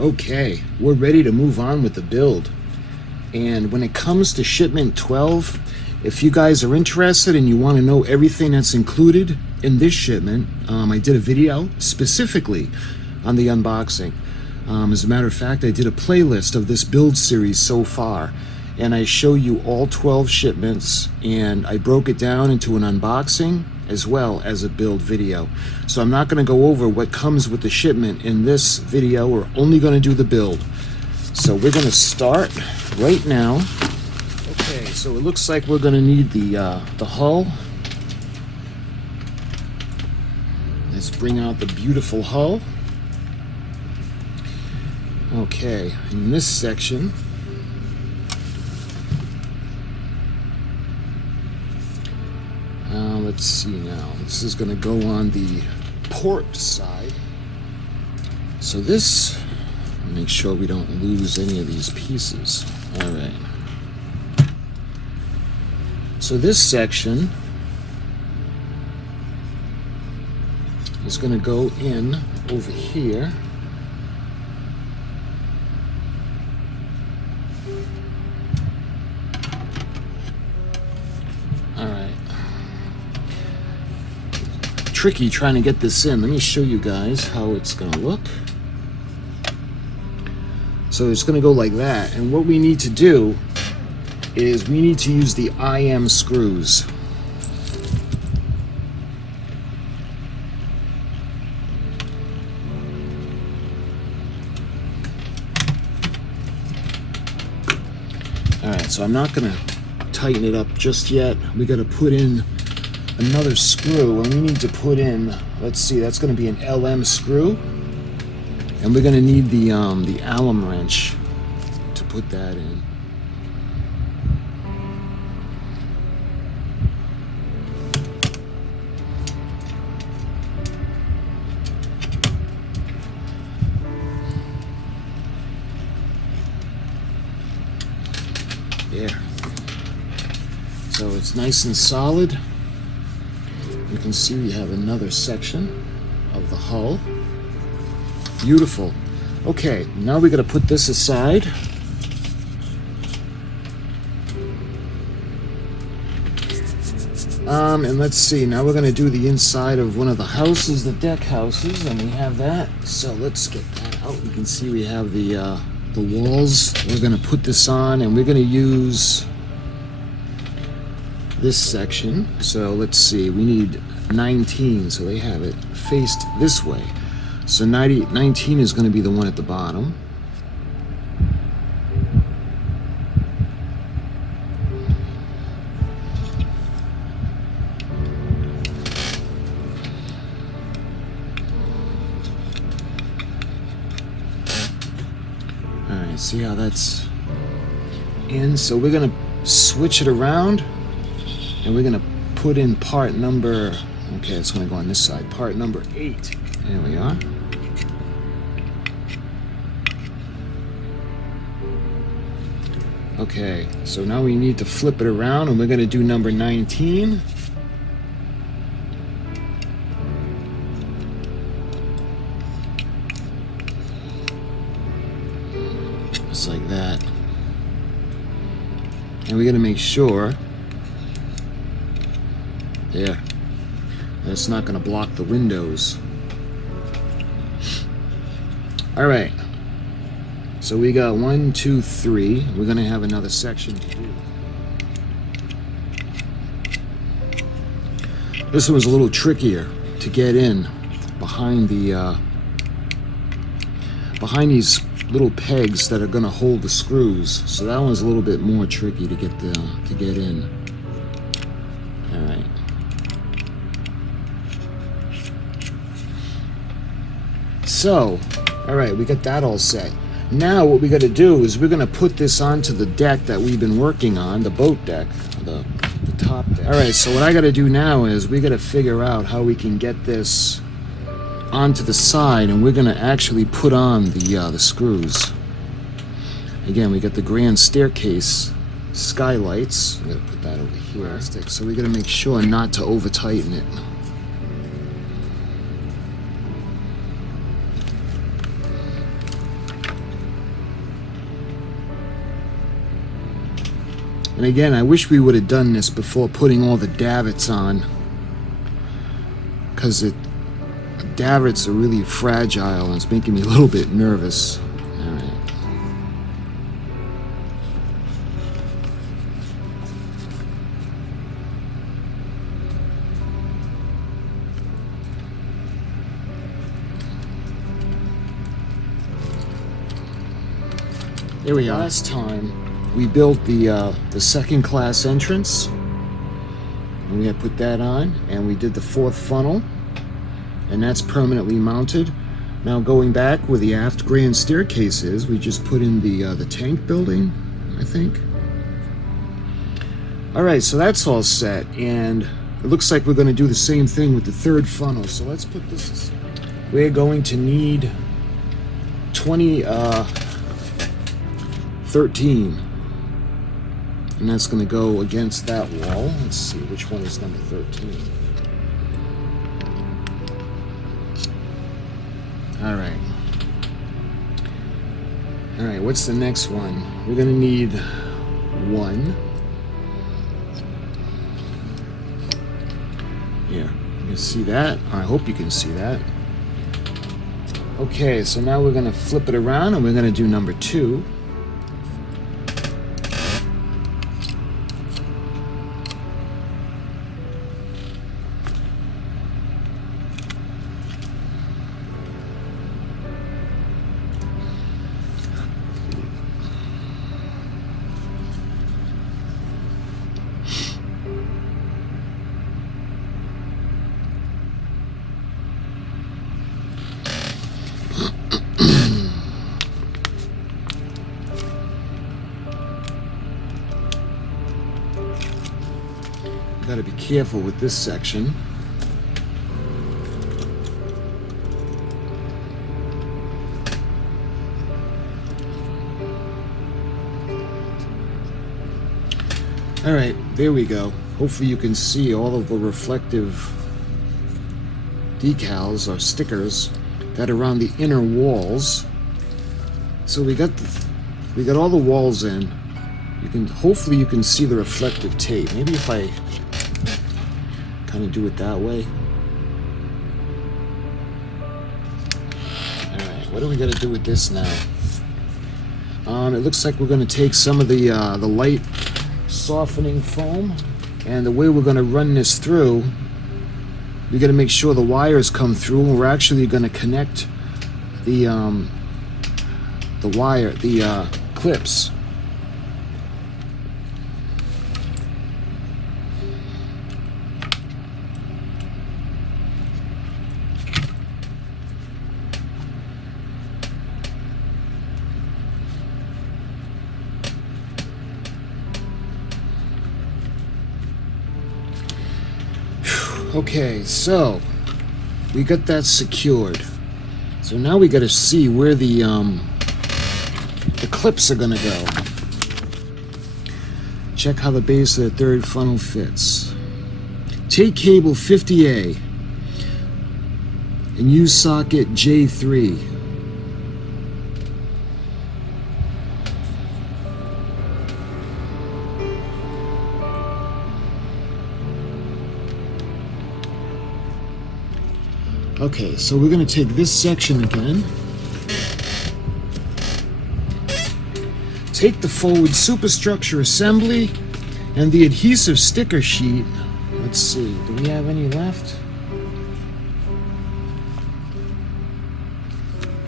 Okay, we're ready to move on with the build. And when it comes to shipment 12, if you guys are interested and you want to know everything that's included in this shipment, I did a video specifically on the unboxing. As a matter of fact, I did a playlist of this build series so far, and I show you all 12 shipments, and I broke it down into an unboxing as well as a build video. So I'm not going to go over what comes with the shipment in this video. We're only going to do the build. So we're going to start right now. Okay, so it looks like we're going to need the hull. Let's bring out the beautiful hull. Okay, in this section, let's see now. This is going to go on the port side. So this, make sure we don't lose any of these pieces. All right. So this section is going to go in over here. Tricky trying to get this in. Let me show you guys how it's going to look. So it's going to go like that, and what we need to do is we need to use the R.M.S screws. Alright, so I'm not going to tighten it up just yet. We got to put in another screw, and we need to put in, let's see, that's going to be an L.M screw, and we're going to need the Allen wrench to put that in. There. So it's nice and solid. You can see we have another section of the hull. Beautiful. Okay, now we got to put this aside. And let's see, now we're going to do the inside of one of the houses, the deck houses, and we have that. So let's get that out. You can see we have the walls. We're going to put this on, and we're going to use this section. So let's see, we need 19, so they have it faced this way. So 19 is going to be the one at the bottom. Alright, see how that's in? So we're going to switch it around, and we're going to put in part number, okay, it's going to go on this side, part number 8. There we are. Okay, so now we need to flip it around, and we're going to do number 19. Just like that. And we're going to make sure, there, that's not going to block the windows. All right, so we got 1, 2, 3. We're going to have another section to do. This one was a little trickier to get in behind the behind these little pegs that are going to hold the screws. So that one's a little bit more tricky to get in. All right. So, all right, we got that all set. Now what we got to do is we're going to put this onto the deck that we've been working on, the boat deck, the top deck. All right, so what I got to do now is we got to figure out how we can get this onto the side, and we're going to actually put on the screws. Again, we got the grand staircase skylights. I'm going to put that over here. So we got to make sure not to over tighten it. And again, I wish we would have done this before putting all the davits on, because the davits are really fragile and it's making me a little bit nervous. All right. There we are. Last time we built the second class entrance, and we had put that on, and we did the fourth funnel, and that's permanently mounted. Now going back where the aft grand staircase is, we just put in the tank building, I think. All right, so that's all set, and it looks like we're going to do the same thing with the third funnel. So let's put this aside. We're going to need 13, and that's going to go against that wall. Let's see which one is number 13. All right, what's the next one? We're going to need 1 here. You can see that, or I hope you can see that. Okay, so now we're going to flip it around and we're going to do number 2. Got to be careful with this section. All right, there we go. Hopefully you can see all of the reflective decals or stickers that are around the inner walls. So we got all the walls in. Hopefully you can see the reflective tape. Maybe if I kind of do it that way. All right, what are we gonna do with this now? It looks like we're gonna take some of the light softening foam, and the way we're gonna run this through, we gotta make sure the wires come through, and we're actually gonna connect the clips. Okay, so we got that secured. So now we got to see where the clips are gonna go. Check how the base of the third funnel fits. Take cable 50A and use socket J3. Okay, so we're going to take this section again. Take the forward superstructure assembly and the adhesive sticker sheet. Let's see, do we have any left?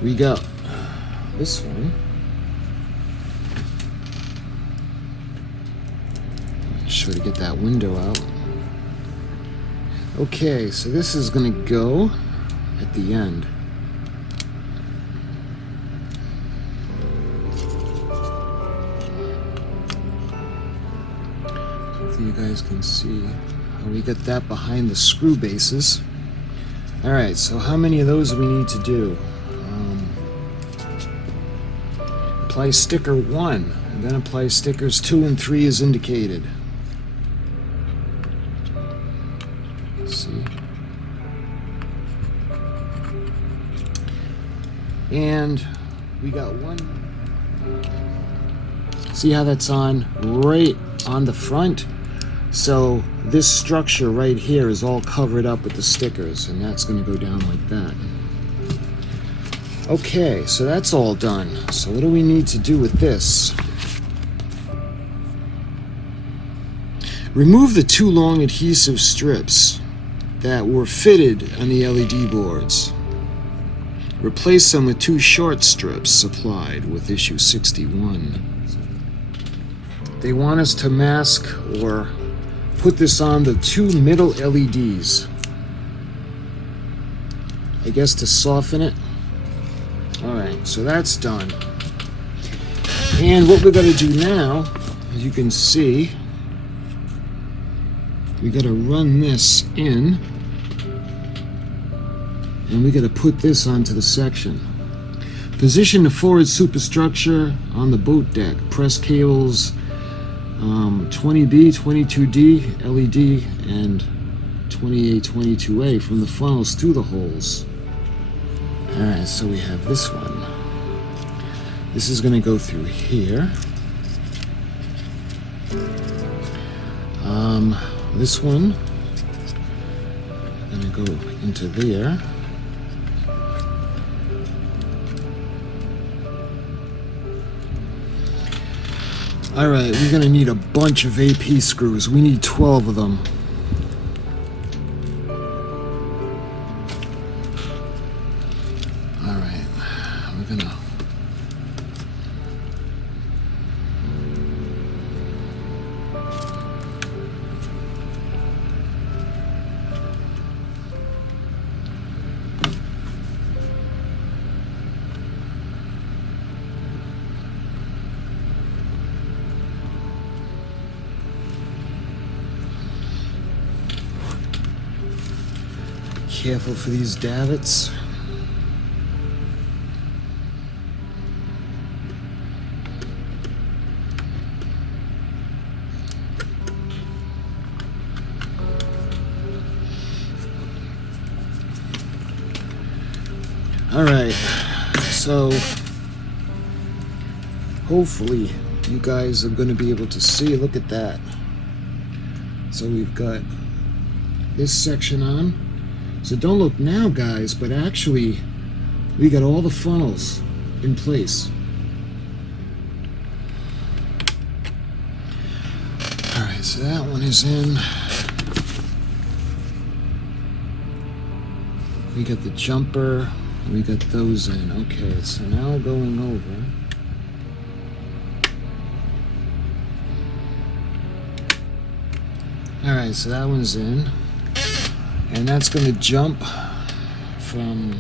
We got this one. Make sure to get that window out. Okay, so this is going to go at the end. Hopefully you guys can see how we get that behind the screw bases. Alright, so how many of those do we need to do? Apply sticker 1, and then apply stickers 2 and 3 as indicated. Let's see. And we got one. See how that's on right on the front. So this structure right here is all covered up with the stickers, and that's going to go down like that. Okay, so that's all done. So what do we need to do with this? Remove the 2 long adhesive strips that were fitted on the LED boards. Replace them with 2 short strips supplied with issue 61. They want us to mask or put this on the 2 middle LEDs. I guess to soften it. Alright, so that's done. And what we're going to do now, as you can see, we got to run this in, and we got to put this onto the section. Position the forward superstructure on the boat deck. Press cables 20B, 22D, LED, and 20A, 22A from the funnels through the holes. Alright, so we have this one. This is going to go through here. This one going to go into there. Alright, we're going to need a bunch of AP screws. We need 12 of them. Alright, we're going to... Careful for these davits. All right, so hopefully you guys are going to be able to see. Look at that. So we've got this section on. So don't look now, guys, but actually we got all the funnels in place. All right, so that one is in. We got the jumper, we got those in. Okay, so now going over. All right, so that one's in. And that's going to jump from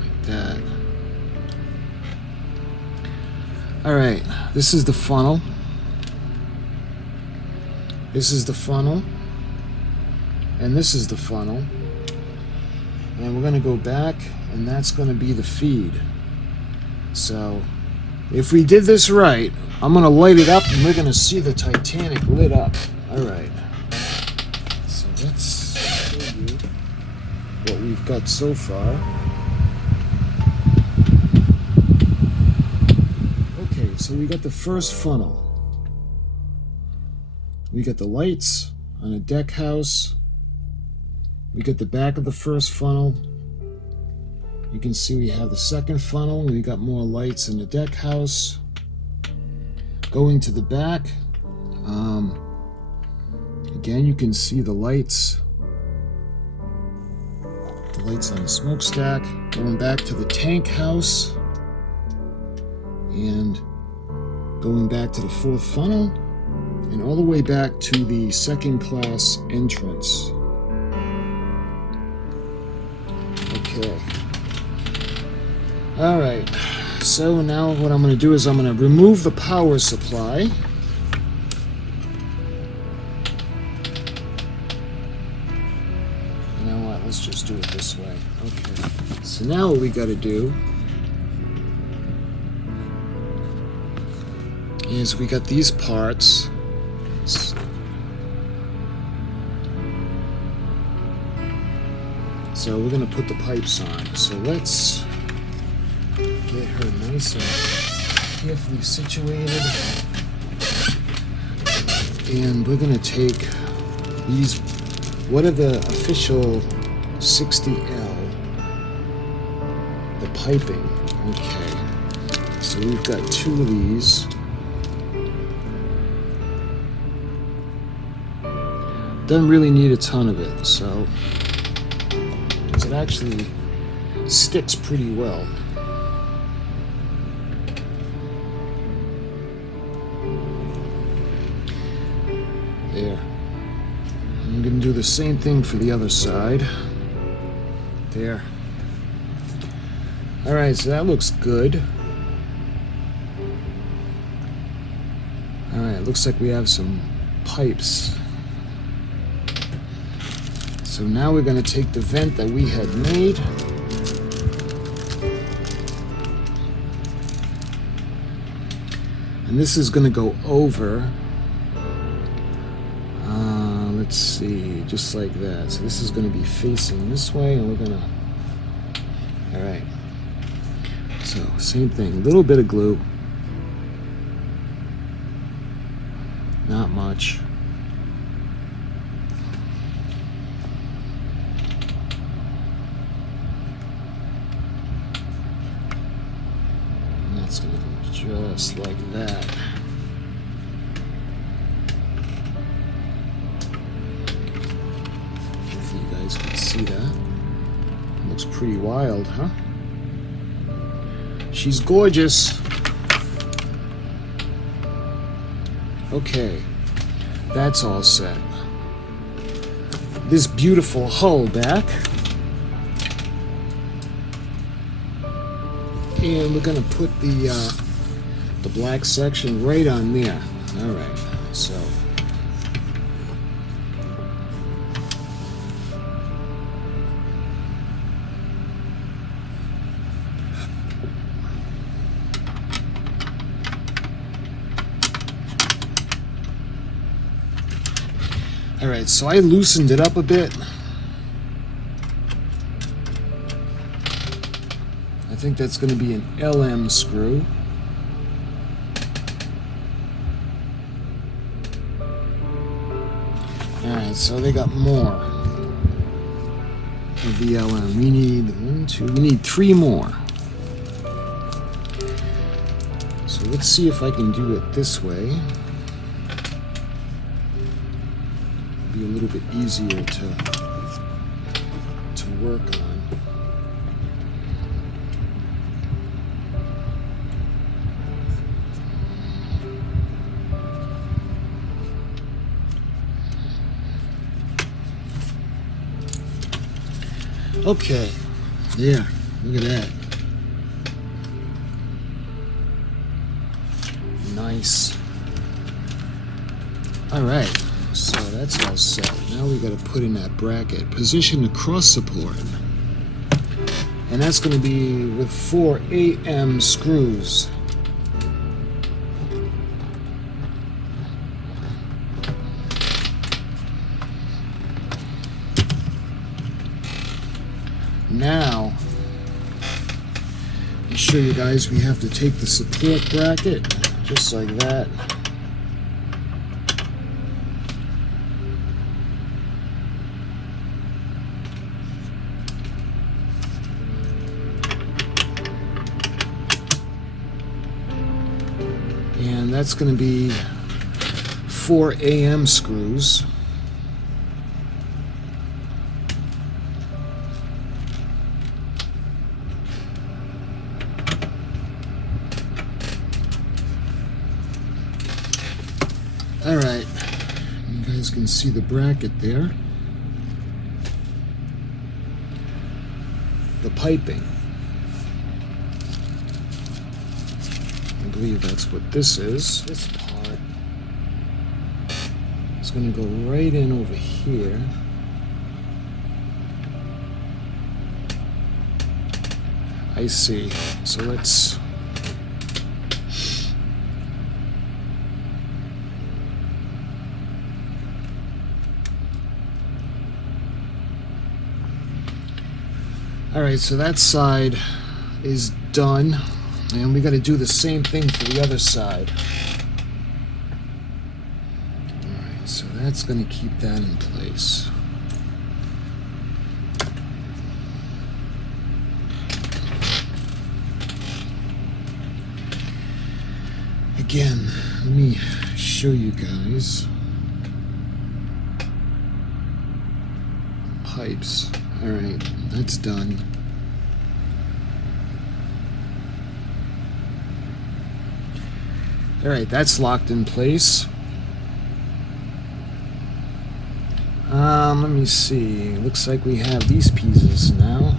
like that. All right, this is the funnel. This is the funnel. And this is the funnel. And we're going to go back, and that's going to be the feed. So if we did this right, I'm going to light it up, and we're going to see the Titanic lit up. All right. So let's what we've got so far. Okay, so we got the first funnel. We got the lights on a deck house. We got the back of the first funnel. You can see we have the second funnel. We got more lights in the deck house. Going to the back, again you can see the lights. Lights on the smokestack. Going back to the tank house and going back to the fourth funnel and all the way back to the second class entrance. Okay. All right. So now what I'm going to do is I'm going to remove the power supply. Let's just do it this way. Okay. So now what we got to do is we got these parts. So we're going to put the pipes on. So let's get her nice and carefully situated. And we're gonna take these, what are the official 60L? The piping, okay. So we've got 2 of these. Doesn't really need a ton of it, so it actually sticks pretty well. There. I'm going to do the same thing for the other side. There. Alright, so that looks good. Alright, looks like we have some pipes. So now we're going to take the vent that we had made. And this is going to go over. Let's see, just like that. So this is going to be facing this way, and we're going to... Alright. So, same thing. A little bit of glue. Not much. And that's going to go just like that. You guys can see that. Looks pretty wild, huh? She's gorgeous. Okay, that's all set. This beautiful hull back. And we're gonna put the black section right on there. All right, so. Alright, so I loosened it up a bit. I think that's going to be an LM screw. Alright, so they got more of the LM. We need 1, 2, we need 3 more. So let's see if I can do it this way. Be a little bit easier to work on. Okay, yeah, look at that. Nice. All right. So that's all set. Now we got to put in that bracket. Position the cross support. And that's going to be with 4 AM screws. Now, I'll show you guys we have to take the support bracket just like that. And that's going to be 4 AM screws. All right, you guys can see the bracket there. The piping. I believe that's what this is. This part is going to go right in over here. I see. So let's... Alright, so that side is done. And we got to do the same thing for the other side. So that's going to keep that in place. Again, let me show you guys. Pipes. Alright, that's done. Alright, that's locked in place. Let me see. Looks like we have these pieces now.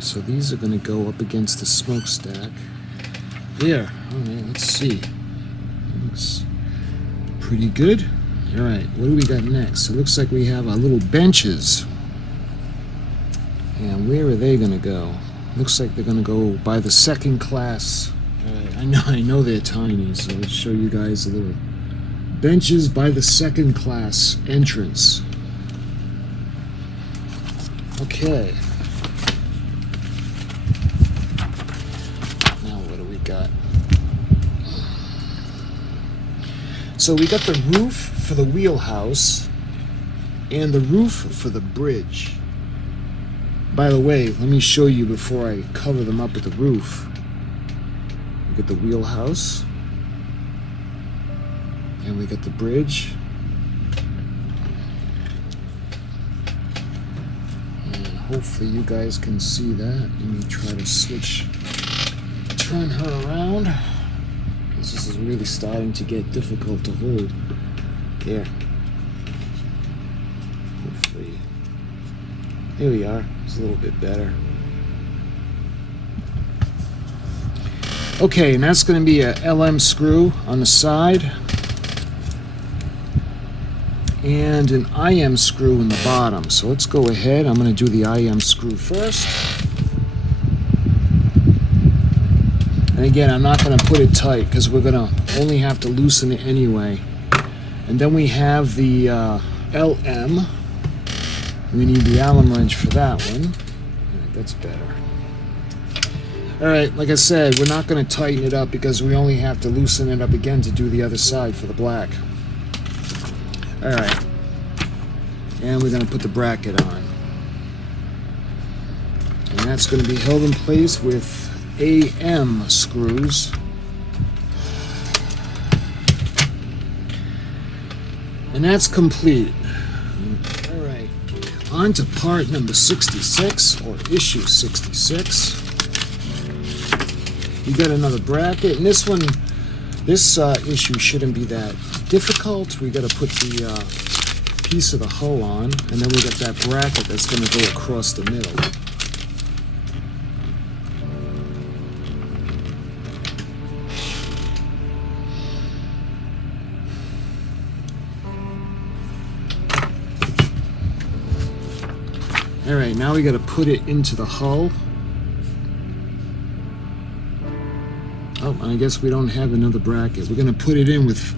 So these are going to go up against the smokestack. There. Alright, let's see. Looks pretty good. Alright, what do we got next? It looks like we have our little benches. And where are they going to go? Looks like they're going to go by the second class. I know they're tiny, so let's show you guys the little benches by the second class entrance. Okay. Now what do we got? So we got the roof for the wheelhouse and the roof for the bridge. By the way, let me show you before I cover them up with the roof. We got the wheelhouse, and we got the bridge, and hopefully you guys can see that. Let me try to turn her around, because this is really starting to get difficult to hold. There. Hopefully. Here we are. It's a little bit better. Okay, and that's going to be a LM screw on the side and an IM screw in the bottom. So let's go ahead. I'm going to do the IM screw first. And again, I'm not going to put it tight because we're going to only have to loosen it anyway. And then we have the LM. We need the Allen wrench for that one. All right, that's better. Alright, like I said, we're not going to tighten it up because we only have to loosen it up again to do the other side for the black. Alright. And we're going to put the bracket on. And that's going to be held in place with AM screws. And that's complete. Alright. On to part number 66, or issue 66. You got another bracket, and this issue shouldn't be that difficult. We got to put the piece of the hull on, and then we got that bracket that's going to go across the middle. All right, now we got to put it into the hull. Oh, and I guess we don't have another bracket. We're going to put it in with,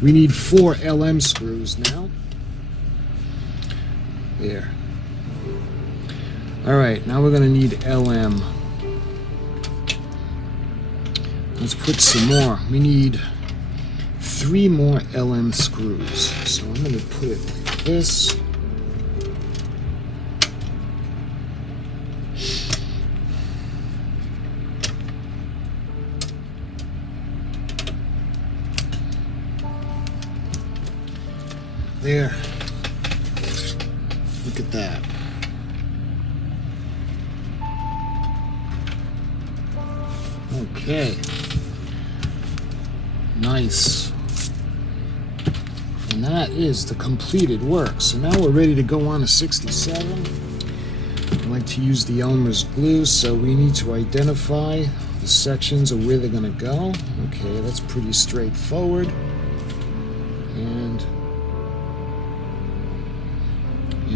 we need 4 LM screws now. There. All right, now we're going to need LM. Let's put some more. We need 3 more LM screws. So I'm going to put it like this. There. Look at that. Okay. Nice. And that is the completed work. So now we're ready to go on to 67. I like to use the R.M.S glue, so we need to identify the sections of where they're going to go. Okay, that's pretty straightforward. And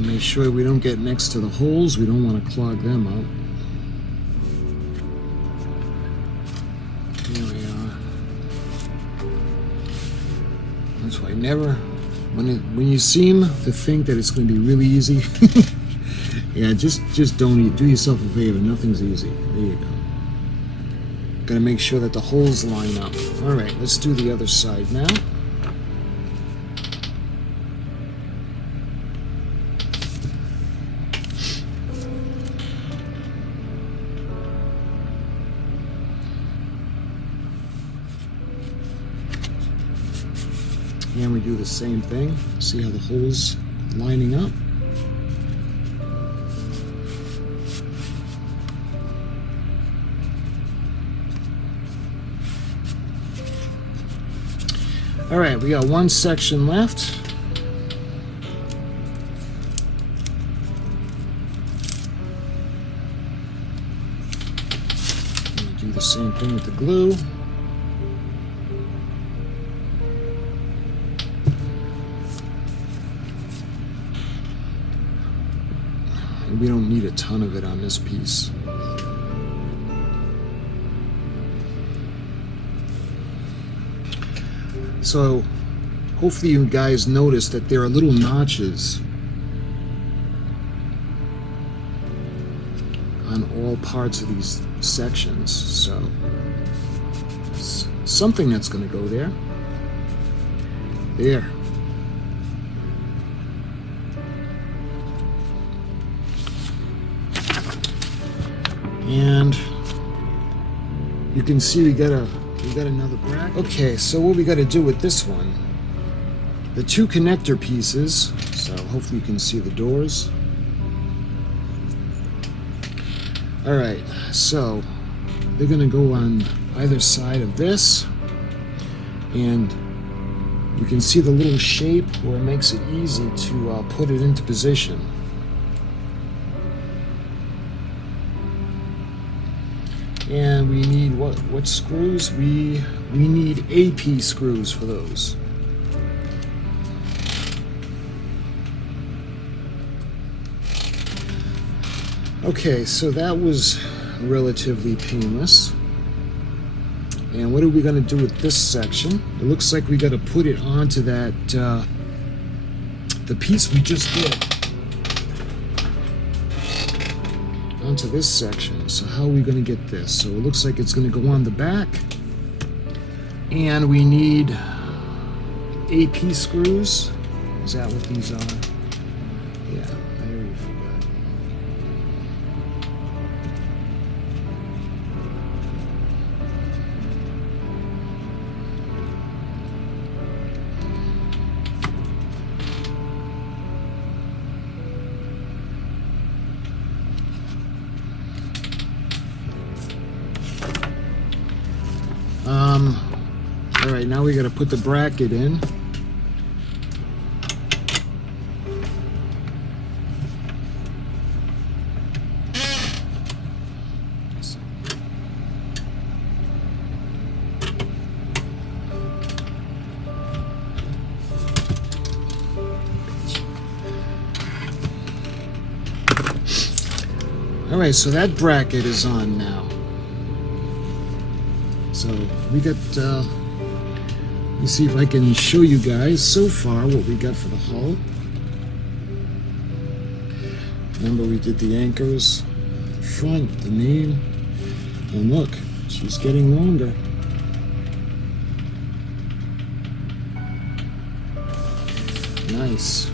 make sure we don't get next to the holes. We don't want to clog them up. Here we are. That's why never, when you seem to think that it's going to be really easy, yeah, just don't do yourself a favor. Nothing's easy. There you go. Gotta make sure that the holes line up. All right, let's do the other side now. And we do the same thing. See how the holes lining up? All right, we got one section left. Do the same thing with the glue. And we don't need a ton of it on this piece. So hopefully you guys notice that there are little notches on all parts of these sections. So something that's going to go there. There. And you can see we got another bracket. Okay, so what we got to do with this one, the two connector pieces, so hopefully you can see the doors. All right, so they're going to go on either side of this, and you can see the little shape where it makes it easy to put it into position. And we need what screws? We need AP screws for those. Okay, so that was relatively painless. And what are we going to do with this section? It looks like we got to put it onto that the piece we just did. Onto this section. So how are we going to get this? So it looks like it's going to go on the back, and we need AP screws. Is that what these are? Yeah, I already forgot. All right, now we got to put the bracket in. All right, so that bracket is on now. So we got, let me see if I can show you guys so far what we got for the hull. Remember we did the anchors, the front, the name, and look, she's getting longer. Nice.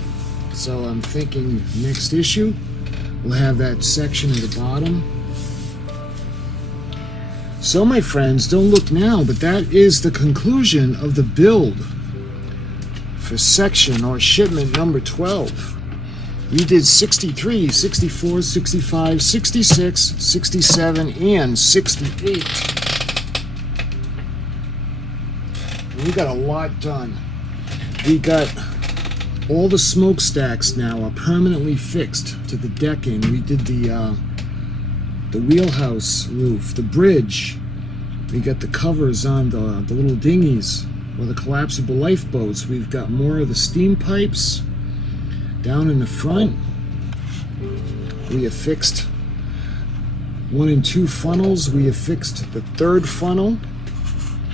So I'm thinking next issue, we'll have that section at the bottom. So my friends, don't look now, but that is the conclusion of the build for section or shipment number 12. We did 63, 64, 65, 66, 67, and 68. We got a lot done. We got all the smokestacks now are permanently fixed to the decking. We did the wheelhouse roof, the bridge. We got the covers on the little dinghies or the collapsible lifeboats. We've got more of the steam pipes down in the front. We have fixed 1 and 2 funnels. We have fixed the 3rd funnel,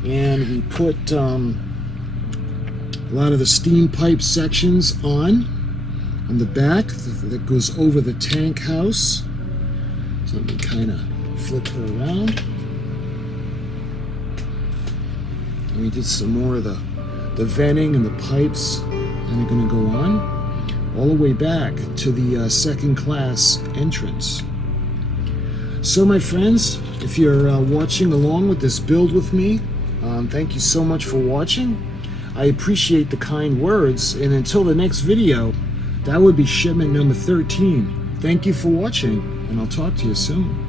and we put a lot of the steam pipe sections on the back that goes over the tank house. So let me kind of flip her around. And we did some more of the venting and the pipes, and they're going to go on all the way back to the second class entrance. So my friends, if you're watching along with this build with me, thank you so much for watching. I appreciate the kind words, and until the next video, that would be shipment number 13. Thank you for watching, and I'll talk to you soon.